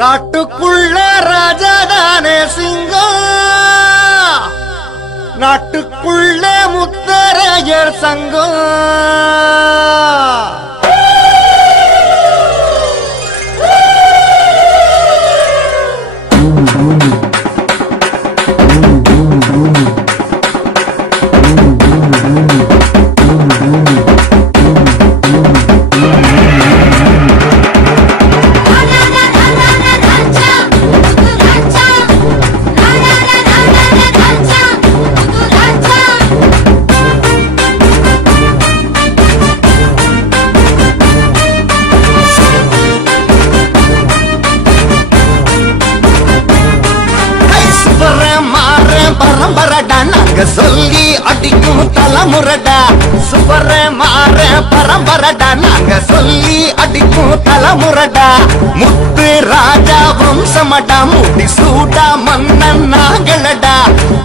காட்டுக்குள்ள ராஜாதானே சிங்கம், நாட்டுக்குள்ள முத்தரையர் சங்கம். பரம்பரடா நாங்க சொல்லி அடிக்கும் தலைமுறடா, சுவர மாற பரம்பரடா நாங்க சொல்லி அடிக்கும் தலைமுறடா. முத்து ராஜா வம்சமடா, முடி சூடா மன்னன் நாங்களடா.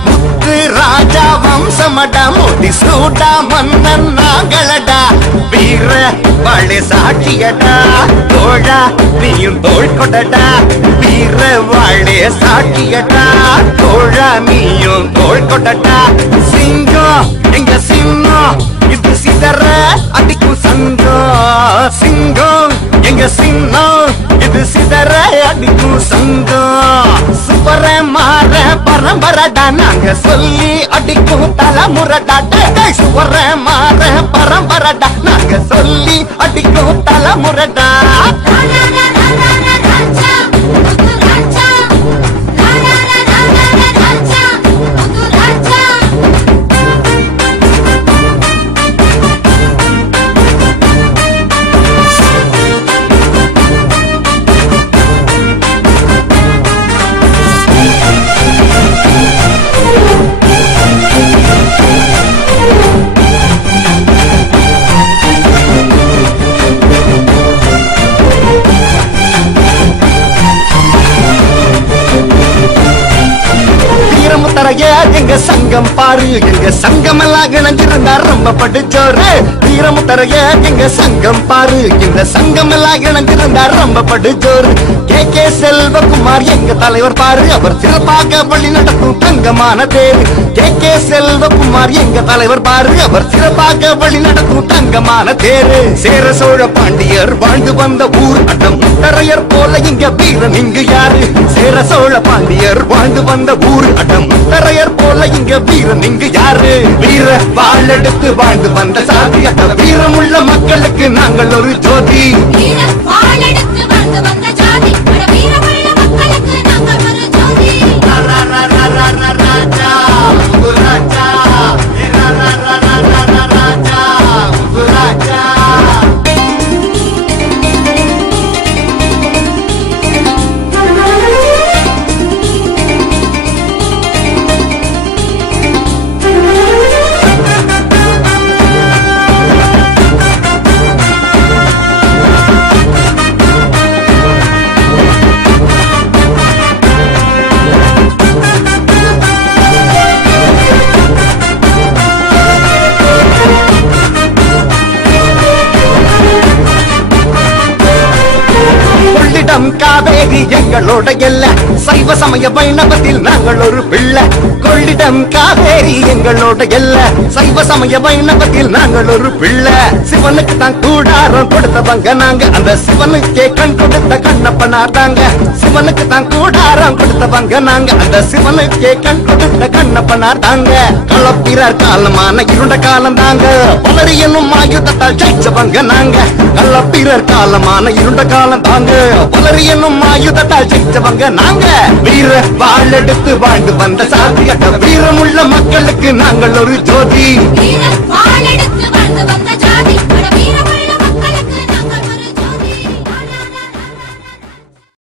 முத்து ராஜா வம்சமடா, முடி சூடா மன்னன் நாங்களடா. வீர வாழை சாட்சியடா, தோழா நீயும் தோள் கொடடா. வீர வாழை சாட்சியடா, தோழா நீயும் தோள் கொடடா. சிங்கம் எங்க சின்னம், இது சிதற அடிக்கும் சங்கம். சிங்கம் எங்க சின்னம், இது சிதற அடிக்கும் சங்கம். சுவர மாற பரம்பரடா நாங்க சொல்லி அடிக்கும் தலைமுறடா. சுவர மாற பரம்பரடா நாங்க சொல்லி அடிக்கும் தலைமுறடா. எங்க சங்கம் பாரு, எங்க சங்கம் எல்லாம் இணைஞ்சிருந்தா ரொம்ப படுச்சோரு. வீரமுத்தரைய எங்க சங்கம் பாரு, இந்த சங்கம் எல்லாம் இணைஞ்சிருந்தா ரொம்ப படுச்சோரு. கே செல்வகுமார் எங்க தலைவர் பாரு, அவர் சிறப்பாக வழி நடத்தும் தங்கமான தேர். கே செல்வகுமார் எங்க தலைவர் பாரு, அவர் சிறப்பாக வழி நடத்தும் தங்கமான தேரு. சேர சோழ பாண்டியர் வாழ்ந்து வந்த ஊர் அடம் முத்தரையர் போல இங்க வீரன் இங்கு யாரு. சேர சோழ பாண்டியர் வாழ்ந்து வந்த ஊர் அடம் முத்தரையர் போல இங்க வீரன் இங்கு யாரு. வீர வாழெடுத்து வாழ்ந்து வந்த சாதி, வீரமுள்ள மக்களுக்கு நாங்கள் ஒரு ஜோதி. காவேரி எங்களோட எல்ல, சைவ சமய வைணவத்தில் நாங்கள் ஒரு பிள்ளை. கொள்ளிடம் காவேரி எங்களோட எல்ல, சைவ சமய வைணவத்தில் நாங்கள் ஒரு பிள்ளை. சிவனுக்கு தான் கூடாரம் கொடுத்தவங்க நாங்க, அந்த சிவனுக்கே கண் கொடுத்த கண்ணப்பனார் தாங்க. சிவனுக்கு தான் கூடாரம் கொடுத்தவங்க நாங்க, அந்த சிவனுக்கே கண் கொடுத்த கண்ணப்பனார் தாங்க. களப்பிரர் காலமான இருண்ட காலம் தாங்க, பலரி என்னும் ஆயுதத்தால் ஜெயிச்சவங்க நாங்க. களப்பிரர் காலமான இருண்ட காலம் தாங்க, பலரி என்னும் ஆயுதத்தால் ஜெயிச்சவங்க நாங்க. வீர வாழெடுத்து வாழ்ந்து வந்த சாதியட்ட, வீரமுள்ள மக்களுக்கு நாங்கள் ஒரு ஜோதி.